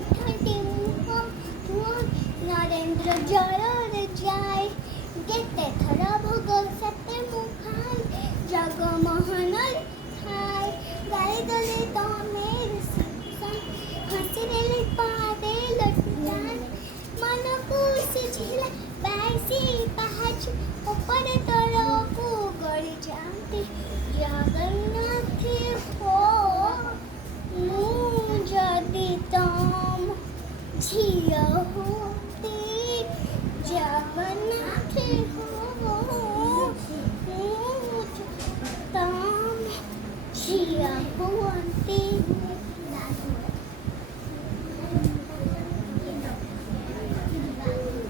ଉଠନ୍ତି ମୁହଁ ନରେନ୍ଦ୍ର ଜଳରେ ଯାଏ କେତେ ଥର ଭୋଗ ସେତେ ମୁଁ ଖାଏ ଜଗମୋହନରେ ଥାଏ ଗାଳି ଦେଲେ ତମେ ହସିଦେଲେ ପାଦେ ଲଟାନ ମନକୁ ସୁଝିଲା ବାଇଶି ପାହାଚ ଉପରେ ତଳକୁ ଗଳି ଯାଆନ୍ତି ଜଗନ୍ନାଥ ହୋ ମୁଁ ଯଦି ତମ ଝିଅ ହୁଅନ୍ତି ଜଗନ୍ନାଥ ହୋ ମୁଁ ତମ ଝିଅ ହୁଅନ୍ତି।